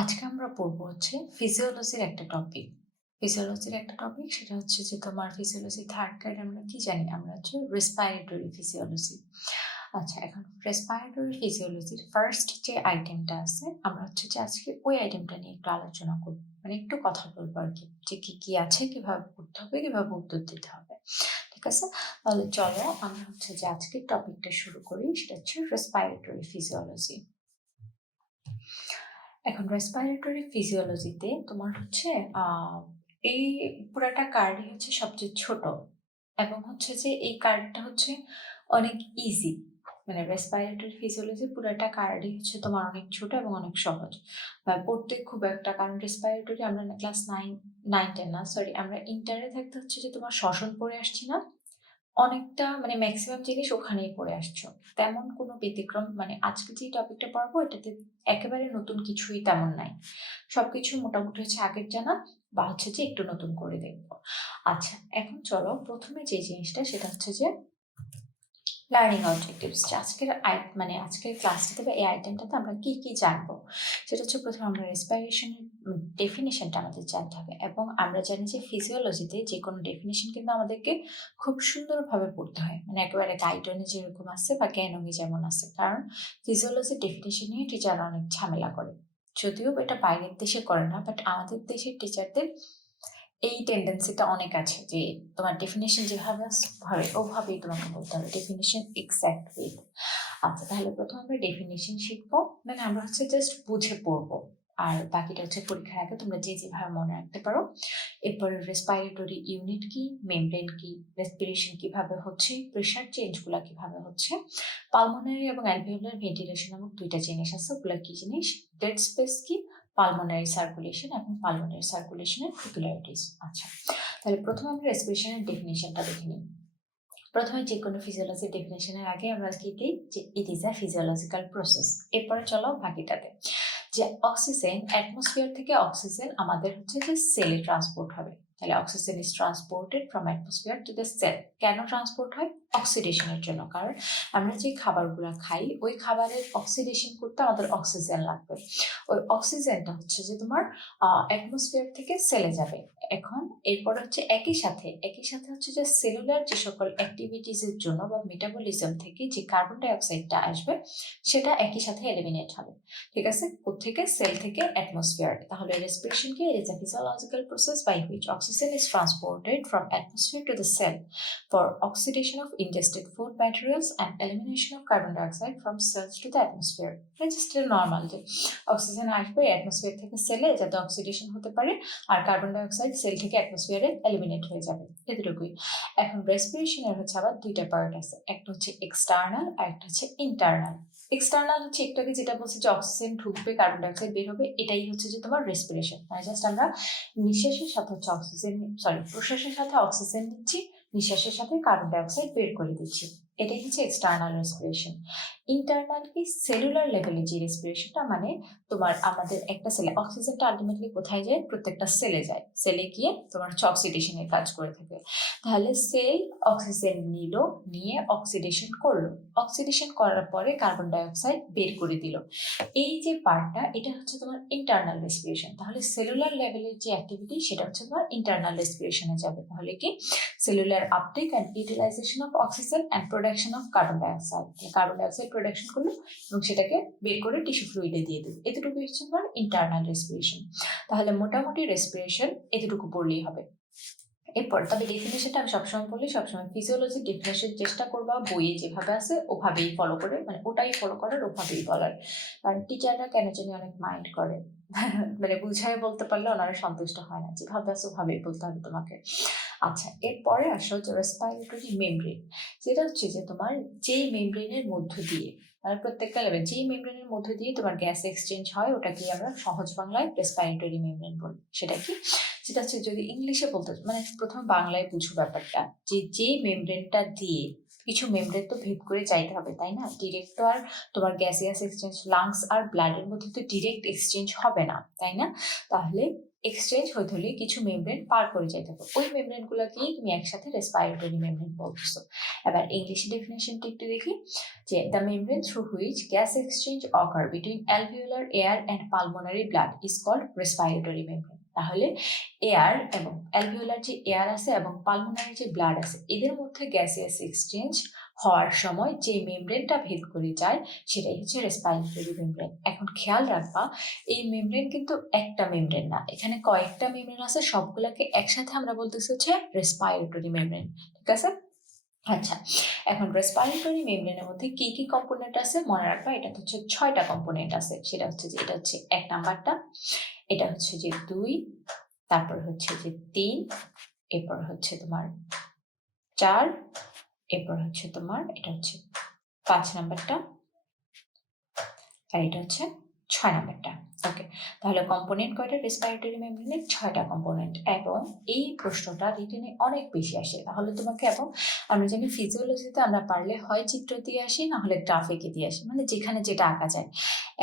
আজকে আমরা পড়বো হচ্ছে ফিজিওলজির একটা টপিক। সেটা হচ্ছে যে তোমার ফিজিওলজি থার্ড গাইড আমরা কি জানি? আমরা হচ্ছে রেসপিরেটরি ফিজিওলজি। আচ্ছা, এখন রেসপিরেটরি ফিজিওলজির ফার্স্ট যে আইটেমটা আছে আমরা হচ্ছে যে আজকে ওই আইটেমটা নিয়ে একটু আলোচনা করব। মানে একটু কথা বলবো আরকি যে কি আছে, কিভাবে পড়তে হবে, কিভাবে উত্তর দিতে হবে। ঠিক আছে? তাহলে চলো আমরা হচ্ছে যে আজকের টপিকটা শুরু করি। সেটা হচ্ছে রেসপিরেটরি ফিজিওলজি। এখন রেসপিরেটরি ফিজিওলজিতে তোমার হচ্ছে এই পুরাটা কার্ডই হচ্ছে সবচেয়ে ছোট এবং হচ্ছে যে এই কার্ডটা হচ্ছে অনেক ইজি। মানে রেসপিরেটরি ফিজিওলজি পুরাটা কার্ডই হচ্ছে তোমার অনেক ছোট এবং অনেক সহজ বা পড়তে খুব একটা, কারণ রেসপিরেটরি আমরা ক্লাস 9 10 না, সরি, আমরা ইন্টারে থাকতে হচ্ছে যে তোমার শ্বসন পড়ে আসছি না, অনেকটা মানে ম্যাক্সিমাম জিনিস ওখানেই পড়ে আসছো। তেমন কোনো ব্যতিক্রম মানে আজকে যে টপিকটা পড়বো এটাতে একেবারে নতুন কিছুই তেমন নাই। সবকিছু মোটামুটি হচ্ছে আগের জানা বা হচ্ছে যে একটু নতুন করে দেখবো। আচ্ছা, এখন চলো প্রথমে যে জিনিসটা সেটা হচ্ছে যে লার্নিং অবজেক্টিভস। মানে আজকের ক্লাসটাতে বা এই আইটেমটাতে আমরা কি জানবো সেটা হচ্ছে প্রথমে আমরা রেসপিরেশনের ডেফিনেশনটা আমাদের জানতে হবে এবং আমরা জানি যে ফিজিওলজিতে যে কোনো ডেফিনেশন কিন্তু আমাদেরকে খুব সুন্দরভাবে পড়তে হয়, মানে একেবারে গাইডলাইনে যেরকম আছে বা জ্ঞানমে যেমন আছে, কারণ ফিজিওলজির ডেফিনেশন নিয়ে টিচাররা অনেক ঝামেলা করে। যদিও এটা বাইরের দেশে করে না, বাট আমাদের দেশের টিচারদের এই টেন্ডেন্সিটা অনেক আছে যে তোমার ডেফিনেশন যেভাবে আছে ওভাবেই তোমাকে বলতে হবে, ডেফিনেশন এক্সাক্ট উইথ। আচ্ছা, তাহলে প্রথমে আমরা ডেফিনেশন শিখবো, মানে আমরা হচ্ছে জাস্ট বুঝে পড়বো, আর বাকিটা হচ্ছে পরীক্ষার আগে তোমরা যেভাবে মনে রাখতে পারো। এরপরে রেসপিরেটরি ইউনিট কি, মেমব্রেন কি, রেসপিরেশন কিভাবে হচ্ছে, প্রেশার চেঞ্জগুলো কিভাবে হচ্ছে, পালমোনারি এবং অ্যালভিওলার ভেন্টিলেশন নামক দুইটা জিনিস আছে, ওগুলো কি জিনিস, ডেড স্পেস কি, পালমোনারি সার্কুলেশন এবং পালমোনারি সার্কুলেশনের পেকুলিয়ারিটিস। আচ্ছা, তাহলে প্রথমে আমরা রেসপিরেশনের ডেফিনেশনটা দেখে নিই। প্রথমে যে কোনো ফিজিওলজির ডেফিনেশনের আগে আমরা কি দিই যে ইট ইজ আ ফিজিওলজিক্যাল প্রসেস। এরপরে চলো বাকিটাতে, যে অক্সিজেন অ্যাটমসফিয়ার থেকে অক্সিজেন আমাদের হচ্ছে যে সেলে ট্রান্সপোর্ট হবে। তাহলে oxygen is transported from atmosphere to the cell. কেন ট্রান্সপোর্ট হয়? অক্সিডেশনের জন্য, কারণ আমরা যে খাবারগুলো খাই ওই খাবারের অক্সিডেশন করতে আমাদের অক্সিজেন লাগবে। ওই অক্সিজেনটা হচ্ছে যে তোমার অ্যাটমসফিয়ার থেকে সেলে যাবে। এখন এরপর হচ্ছে একই সাথে হচ্ছে যে সেলুলার যে সকল অ্যাক্টিভিটিসের জন্য বা মেটাবলিজম থেকে যে কার্বন ডাই অক্সাইডটা আসবে সেটা একই সাথে এলিমিনেট হবে। ঠিক আছে? কোত্থেকে? সেল থেকে অ্যাটমসফিয়ার। তাহলে রেসপিরেশন কি? It is a physiological process by which oxygen is transported from atmosphere to the cell for oxidation of ingested food materials and elimination of carbon dioxide from cells to the atmosphere. Just normal যে oxygen আসবে atmosphere থেকে সেলে যাতে oxidation হতে পারে, আর carbon die oxide sell থেকে অ্যাটমসফিয়ারে eliminate হয়ে যাবে, এতটুকুই। এখন রেসপিরেশনের হচ্ছে আবার দুইটা পার্ট আছে, একটা হচ্ছে এক্সটার্নাল আর একটা হচ্ছে ইন্টারনাল। এক্সটার্নাল হচ্ছে একটু আগে যেটা বলছে যে অক্সিজেন ঢুকবে কার্বন ডাই অক্সাইড বের হবে, এটাই হচ্ছে যে তোমার রেসপিরেশন। মানে জাস্ট আমরা নিঃশ্বাসের সাথে হচ্ছে প্রশ্বাসের সাথে অক্সিজেন নিচ্ছি, নিঃশ্বাসের সাথে কার্বন ডাই অক্সাইড বের করে দিচ্ছি, এটাই হচ্ছে এক্সটার্নাল রেসপিরেশন। ইন্টারনাল কি? সেলুলার লেভেলে যে রেসপিরেশনটা, মানে তোমার আমাদের একটা সেলে অক্সিজেনটা আলটিমেটলি কোথায় যায়? প্রত্যেকটা সেলে যায়, সেলে গিয়ে তোমার হচ্ছে অক্সিডেশনের কাজ করে থাকে। তাহলে সেল অক্সিজেন নিয়ে অক্সিডেশন করলো, অক্সিডেশন করার পরে কার্বন ডাই অক্সাইড বের করে দিল। এই যে পার্টটা এটা হচ্ছে তোমার ইন্টারনাল রেসপিরেশন। তাহলে সেলুলার লেভেলের যে অ্যাক্টিভিটি সেটা হচ্ছে তোমার ইন্টারনাল রেসপিরেশনে যাবে। তাহলে কি? Cellular uptake and utilisation of oxygen and production of carbon dioxide. Carbon dioxide production করলো এবং সেটাকে বের করে টিস্যু ফ্লুইডে দিয়ে দিল, এতটুকু হচ্ছে তোমার ইন্টারনাল রেসপিরেশন। তাহলে মোটামুটি রেসপিরেশন এতটুকু পড়লেই হবে। এরপর তবে ডেফিনেশনটা আমি সবসময় ফিজিওলজির ডেফিনেশন চেষ্টা করবা বইয়ে যেভাবে আছে ওভাবেই ফলো করে, মানে ওটাই ফলো করার, ওভাবেই বলার। কারণ টিচাররা কেন জানি অনেক মাইন্ড করে, মানে বুঝায় বলতে পারলে ওনারা সন্তুষ্ট হয় না, যেভাবে আছে ওভাবেই বলতে হবে তোমাকে। আচ্ছা, এরপরে আসো যে রেসপিরেটরি মেমব্রেন, যেটা হচ্ছে যে তোমার যেই মেমব্রেনের মধ্য দিয়ে, মানে প্রত্যেকটা লেভেল যেই মেমব্রেনের মধ্য দিয়ে তোমার গ্যাস এক্সচেঞ্জ হয় ওটাকে আমরা সহজ বাংলায় রেসপিরেটরি মেমব্রেন বলি। সেটা কি? সেটা হচ্ছে যদি ইংলিশে বলতে, মানে প্রথমে বাংলায় বুঝো ব্যাপারটা, যে মেমব্রেনটা দিয়ে কিছু মেমব্রেন তো ভেদ করে যাইতে হবে, তাই না? ডিরেক্ট তো আর তোমার গ্যাসিয়াস এক্সচেঞ্জ লাংস আর ব্লাডের মধ্যে তো ডিরেক্ট এক্সচেঞ্জ হবে না, তাই না? তাহলে এক্সচেঞ্জ হইতে হলে কিছু মেমব্রেন পার করে যেতে হবে, ওই মেমব্রেন গুলাকেই তুমি একসাথে রেসপিরেটরি মেমব্রেন বলতেছো। এবার ইংলিশে ডেফিনেশনটা একটু দেখি, যে the membrane through which gas exchange occur between alveolar air and pulmonary blood is called respiratory membrane. তাহলে এয়ার এবং অ্যালভিওলার যে এয়ার আছে এবং পালমোনারি যে ব্লাড আছে এদের মধ্যে গ্যাসিয়াস এক্সচেঞ্জ হওয়ার সময় যে মেমব্রেনটা ভেদ করে যায় সেটাই হচ্ছে রেসপিরেটরি মেমব্রেন। এখন খেয়াল রাখবা এই মেমব্রেন কিন্তু একটা মেমব্রেন না, এখানে কয়েকটা মেমব্রেন আছে, সবগুলোকে একসাথে আমরা বলতেছি হচ্ছে রেসপিরেটরি মেমব্রেন। ঠিক আছে? আচ্ছা, এখন রেসপিরেটরি মেমব্রেনের মধ্যে কি কি কম্পোনেন্ট আছে মনে রাখবা, এটা হচ্ছে 6টা কম্পোনেন্ট আছে। সেটা হচ্ছে যে এটা হচ্ছে 1 নাম্বারটা, এটা হচ্ছে যে 2, তারপর হচ্ছে যে 3, এরপর হচ্ছে তোমার 4, এরপর হচ্ছে তোমার এটা হচ্ছে 5 নাম্বারটা, আর এটা হচ্ছে 6 নাম্বারটা। ওকে, তাহলে কম্পোনেন্ট কয়টা রেসপিরেটরি মেমব্রেনের? 6টা কম্পোনেন্ট। এবং এই প্রশ্নটা রিটেনে অনেক বেশি আসে। তাহলে তোমাকে, এবং আমরা জানি ফিজিওলজিতে আমরা পারলে হয় চিত্র দিয়ে আসি না হলে গ্রাফ এঁকে দিয়ে আসি, মানে যেখানে যেটা আঁকা যায়।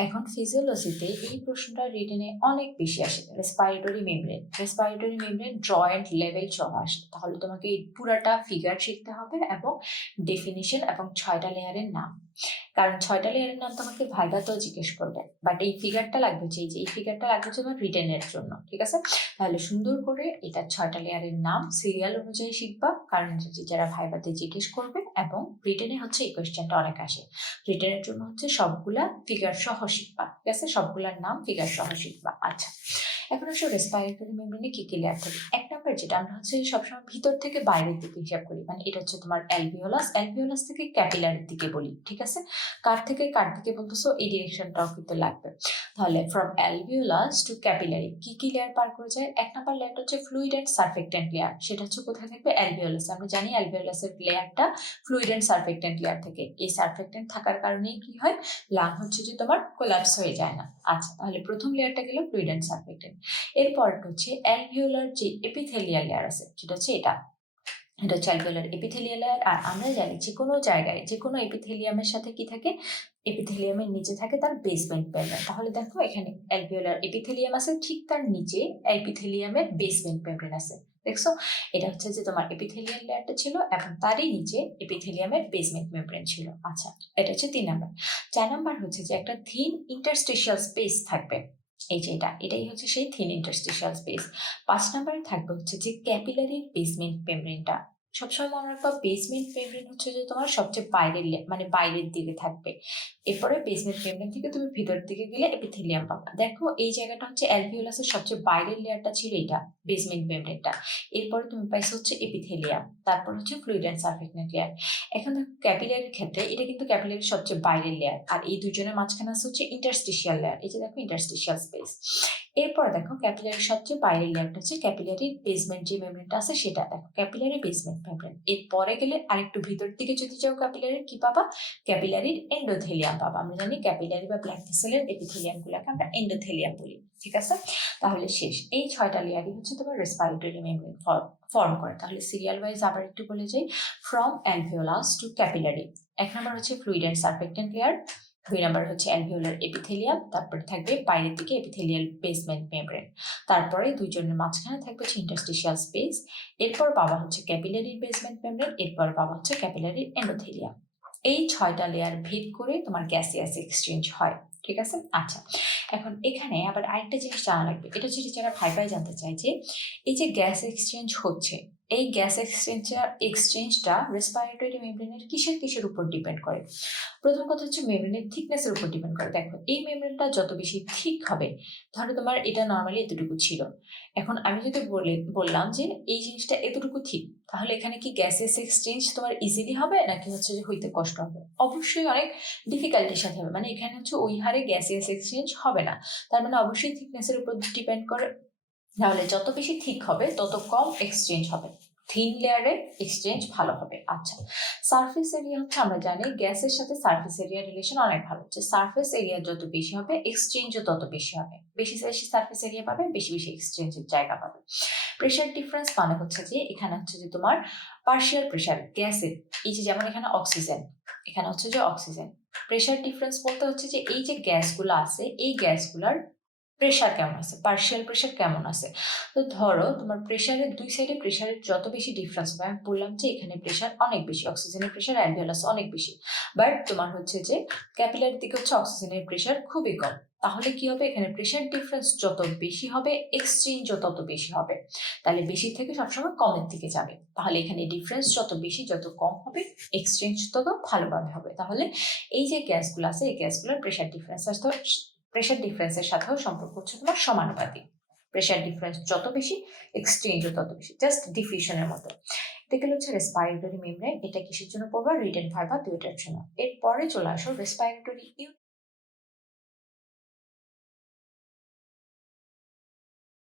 এখন ফিজিওলজিতে এই প্রশ্নটা রিটেনে অনেক বেশি আসে। Respiratory membrane draw and level সহ আসে। তাহলে তোমাকে এই পুরাটা ফিগার শিখতে হবে এবং ডেফিনিশন এবং 6টা লেয়ারের নাম, কারণ 6টা লেয়ারের নাম তোমাকে ভাইভাতেও জিজ্ঞেস করবে, বাট এই ফিগারটা লাগবে, যে এই ফিগারটা লাগবে তোমার রিটেনের জন্য। ঠিক আছে? তাহলে সুন্দর করে এটা 6টা লেয়ারের নাম সিরিয়াল অনুযায়ী শিখবা, কারণ যারা ভাইভাতে জিজ্ঞেস করবে, এবং রিটেনে হচ্ছে এই কোয়েশ্চেনটা অনেক আসে। রিটেনের জন্য হচ্ছে সবগুলা ফিগার সহ শিখবা। ঠিক আছে? সবগুলার নাম ফিগার সহ শিখবা। আচ্ছা, এখন আসলে রেসপিরেটরি মেমব্রেনে কি কি লেয়ার থাকে? 1 নাম্বার যেটা আমরা হচ্ছে সবসময় ভিতর থেকে বাইরের দিকে হিসাব করি, মানে এটা হচ্ছে তোমার অ্যালভিওলাস থেকে ক্যাপিলারির দিকে বলি। ঠিক আছে? কার থেকে কার দিকে বলতেছো এই ডিরেকশনটাও কিন্তু লাগবে। তাহলে ফ্রম অ্যালভিওলাস টু ক্যাপিলারি কি কি লেয়ার পার করে যায়? 1 নাম্বার লেয়ারটা হচ্ছে ফ্লুইড এন্ড সারফেক্টেন্ট লেয়ার, সেটা হচ্ছে কোথায় থাকবে? অ্যালভিওলাস। আমরা জানি অ্যালভিওলাসের লেয়ারটা ফ্লুইড এন্ড সারফেক্টেন্ট লেয়ার থেকে, এই সারফেক্টেন্ট থাকার কারণেই কি হয়, লাং হচ্ছে যে তোমার কোলাপস হয়ে যায় না। আচ্ছা, তাহলে প্রথম লেয়ারটা গেল ফ্লুইড এন্ড সারফেক্টেন্ট। এরপর হচ্ছে অ্যালভিওলার যে এপিথেলিয়াল লেয়ার আছে, সেটা হচ্ছে এটা হচ্ছে অ্যালভিওলার এপিথেলিয়াল লেয়ার। আর আমরা জানি যে কোনো জায়গায় যে কোনো এপিথেলিয়ামের সাথে কি থাকে, এপিথেলিয়ামের নিচে থাকে তার বেসমেন্ট মেমব্রেন। তাহলে দেখো এখানে অ্যালভিওলার এপিথেলিয়াম আছে, ঠিক তার নিচে এপিথেলিয়ামের বেসমেন্ট মেমব্রেন আছে। দেখছো, এটা হচ্ছে যে তোমার এপিথেলিয়াল লেয়ারটা ছিল এবং তারই নিচে এপিথেলিয়ামের বেসমেন্ট মেমব্রেন ছিল। আচ্ছা, এটা হচ্ছে 3 নাম্বার। 4 নাম্বার হচ্ছে যে একটা থিন ইন্টারস্টিশিয়াল স্পেস থাকবে, এই যে এটাই হচ্ছে সেই থিন ইন্টারস্টিশিয়াল স্পেস। 5 নাম্বারে থাকবে হচ্ছে যে ক্যাপিলারির বেসমেন্ট মেমব্রেনটা। সবসময় মনে রাখবা বেসমেন্ট মেমব্রেন হচ্ছে যে তোমার সবচেয়ে বাইরের মানে বাইরের দিকে থাকবে। এরপরে বেসমেন্ট মেমব্রেন থেকে তুমি ভিতরের দিকে গেলে এপিথেলিয়াম পাবা। দেখো এই জায়গাটা হচ্ছে অ্যালভিওলাসের সবচেয়ে বাইরের লেয়ারটা ছিল এটা, বেসমেন্ট মেমব্রেনটা। এরপরে তুমি পাইছো হচ্ছে এপিথেলিয়াম, তারপর হচ্ছে ফ্লুইড এন্ড সারফেক্টেন্ট লেয়ার। এখন দেখো ক্যাপিলারির ক্ষেত্রে এটা কিন্তু ক্যাপিলারির সবচেয়ে বাইরের লেয়ার, আর এই দুজনের মাঝখানে আছে হচ্ছে ইন্টারস্টিশিয়াল লেয়ার। এই যে দেখো ইন্টারস্টিশিয়াল স্পেস। এরপর দেখো ক্যাপিলারির সবচেয়ে বাইরের লেয়ারটা হচ্ছে ক্যাপিলারির বেসমেন্ট যে মেমব্রেনটা আছে সেটা, দেখো ক্যাপিলারি বেসমেন্ট মেমব্রেন। এরপরে গেলে আরেকটু ভিতর দিকে যদি যাও ক্যাপিলারির কি পাবা? ক্যাপিলারির এন্ডোথেলিয়াম পাবা। আমরা জানি ক্যাপিলারি বা ব্লাড ভেসেলের এপিথেলিয়াম গুলোকে আমরা এন্ডোথেলিয়াম বলি। ঠিক আছে? তাহলে শেষ, এই 6টা লেয়ারই হচ্ছে তোমার রেসপিরেটরি মেমব্রেন ফর্ম করে। তাহলে সিরিয়াল ওয়াইজ আবার একটু বলে যাই, from alveolus to capillary 1 number হচ্ছে fluid and surfactant layer, 2 number হচ্ছে অ্যালভিওলার এপিথেলিয়াম, তারপরে থাকবে বাইরের দিকে এপিথেলিয়াল বেসমেন্ট মেমব্রেন, তারপরে দুইজনের মাঝখানে থাকবে হচ্ছে ইন্টারস্টিশিয়াল স্পেস, এরপর পাওয়া হচ্ছে ক্যাপিলারির বেসমেন্ট মেমব্রেন, এরপর পাওয়া হচ্ছে ক্যাপিলারির এন্ডোথেলিয়াম। এই 6টা লেয়ার ভেদ করে তোমার গ্যাসিয়াস এক্সচেঞ্জ হয়। ঠিক আছে? আচ্ছা, এখন এখানে আবার আরেকটা জিনিস জানা লাগবে, এটা হচ্ছে যারা ভাই জানতে চায় যে এই যে গ্যাস এক্সচেঞ্জ হচ্ছে, এই গ্যাস এক্সচেঞ্জটা রেসপিরেটরি মেমব্রেনের কিসের উপর ডিপেন্ড করে? প্রথম কথা হচ্ছে মেমব্রেনের থিকনেসের উপর ডিপেন্ড করে। দেখো এই মেমব্রেনটা যত বেশি থিক হবে, ধরো তোমার এটা নর্মালি এতটুকু ছিল, এখন আমি যদি বললাম যে এই জিনিসটা এতটুকু থিক, তাহলে এখানে কি গ্যাসেস এক্সচেঞ্জ তোমার ইজিলি হবে নাকি হচ্ছে যে হইতে কষ্ট হবে? অবশ্যই অনেক ডিফিকাল্টির সাথে হবে, মানে এখানে হচ্ছে ওই হারে গ্যাসেস এক্সচেঞ্জ হবে না। তার মানে অবশ্যই থিকনেসের উপর ডিপেন্ড করে। তাহলে যত বেশি থিক হবে তত কম এক্সচেঞ্জ হবে, থিন লেয়ারে এক্সচেঞ্জ ভালো হবে। আচ্ছা, সারফেস এরিয়া হচ্ছে আমরা জানি গ্যাসের সাথে সারফেস এরিয়া রিলেশন অনেক ভালো, যে সারফেস এরিয়া যত বেশি হবে এক্সচেঞ্জও তত বেশি হবে, বেশি বেশি সারফেস এরিয়া পাবে বেশি বেশি এক্সচেঞ্জের জায়গা পাবে। প্রেশার ডিফারেন্স মানে হচ্ছে যে এখানে হচ্ছে যে তোমার পার্শিয়াল প্রেশার গ্যাসের, এই যে যেমন এখানে অক্সিজেন, এখানে হচ্ছে যে অক্সিজেন, প্রেশার ডিফারেন্স বলতে হচ্ছে যে এই যে গ্যাসগুলো আছে এই গ্যাসগুলার প্রেশার কেমন আছে, পার্শিয়াল প্রেশার কেমন আছে। তো ধরো তোমার প্রেশারের ২ সাইডে প্রেশারের যত বেশি ডিফারেন্স হবে, আমি বললাম যে এখানে প্রেশার অনেক বেশি, অক্সিজেনের প্রেশার অ্যালভিওলাসে অনেক বেশি। বাট তোমার হচ্ছে যে ক্যাপিলারির দিকে হচ্ছে অক্সিজেনের প্রেশার খুবই কম। তাহলে কি হবে, এখানে প্রেশার ডিফারেন্স যত বেশি হবে, এক্সচেঞ্জও তত বেশি হবে। তাহলে বেশি থেকে সবসময় কমের দিকে যাবে। তাহলে এখানে ডিফারেন্স যত বেশি যত কম হবে, এক্সচেঞ্জ তত ভালোভাবে হবে। তাহলে এই যে গ্যাসগুলো আছে, এই গ্যাসগুলোর প্রেশার ডিফারেন্সের সাথেও সম্পর্ক হচ্ছে তোমার সমানুপাতিক। প্রেশার ডিফারেন্স যত বেশি, এক্সচেঞ্জও তত বেশি, জাস্ট ডিফিউশনের মতো। এটা গেল হচ্ছে রেসপিরেটরি মেমব্রেন। এটা কিসের জন্য পড়বা, রিটেন ফাইবার দুইটার জন্য। এরপরে চলে আসো রেসপিরেটরি